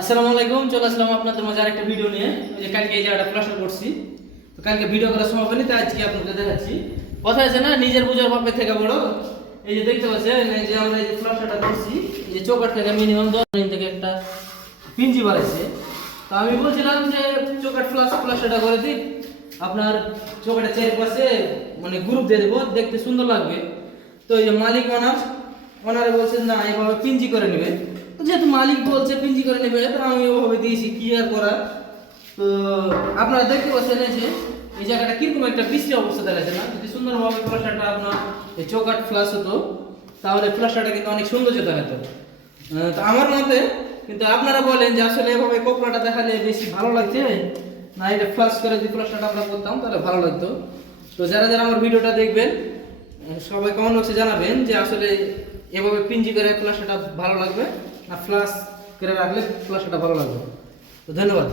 আসসালামু আলাইকুম, চলে আসলাম আপনাদের মাঝে আরেকটা ভিডিও নিয়ে। ওই যে কালকে এই জায়গাটা প্লাস্টার করছি, তো কালকে ভিডিও করার সময় পাইনি, তাই আজকে আপনাদের দেখাচ্ছি। কথা আছে না, নিজের বুঝার বাপের থেকে বড়। এই যে দেখতে পাচ্ছেন, এই যে আমরা এই যে প্লাস্টারটা করছি, এই যে চৌকাঠ থেকে মিনিমাম 10 ইঞ্চি থেকে একটা পিঞ্জি বাড়াইছে। তো আমি বলছিলাম যে চৌকাঠ প্লাস্টারটা করে দিই, আপনার চৌকাঠের চারিপাশে মানে গ্রুপ দিয়ে দেবো, দেখতে সুন্দর লাগবে। তো এই যে মালিক ওনারা বলছেন না এইভাবে পিঞ্জি করে নেবে। তো যেহেতু মালিক বলছে পিঞ্জি করে নেবে, তো আমি ওভাবে দিয়েছি, কি আর করা। তো আপনারা দেখতে পাচ্ছেন যে এই জায়গাটা কিরকম একটা বৃষ্টি অবস্থা দেখাচ্ছে না। যদি সুন্দরভাবে প্লাস্টারটা আপনার এই চৌকাঠ ফ্লাশ হতো, তাহলে প্লাস্টারটা কিন্তু অনেক সৌন্দর্য দেখাতো। তো আমার মতে, কিন্তু আপনারা বলেন যে আসলে এভাবে কোপড়াটা দেখালে বেশি ভালো লাগছে, না এটা ফ্লাশ করে যদি প্লাস্টারটা আমরা করতাম তাহলে ভালো লাগতো। তো যারা যারা আমার ভিডিওটা দেখবেন, সবাই কমেন্ট বক্সে জানাবেন যে আসলে এভাবে পিঞ্জি করে প্লাস্টারটা ভালো লাগবে না ফ্লাশ করে রাখলে প্লাস্টারটা ভালো লাগবে। তো ধন্যবাদ।